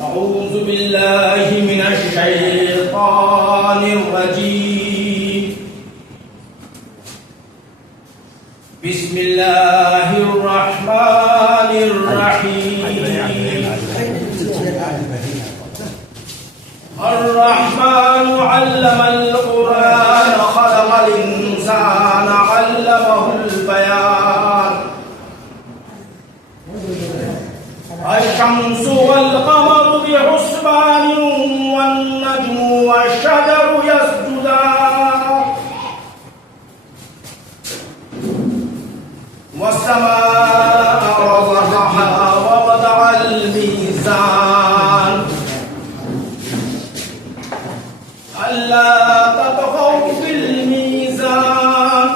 أعوذ بالله من الشيطان الرجيم. بسم الله الرحمن الرحيم. الرحمن علم القرآن خلق الإنسان علمه البيان. الشمس والقمر بحسبان والنجم والشجر يسجدان والسماء رفعها ووضع الميزان ألا تطغوا في الميزان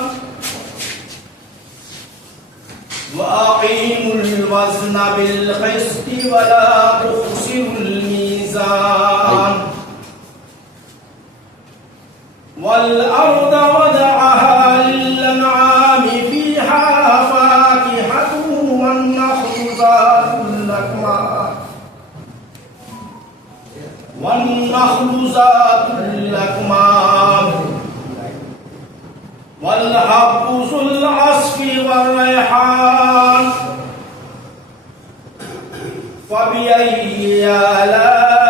وأقيموا الوزن بالقسط ولا تخسروا الميزان والأرض وضعها للأنعام فيها فاكهة والنخل ذات الأكمام والحب ذو العصف والريحان فبأي آلاء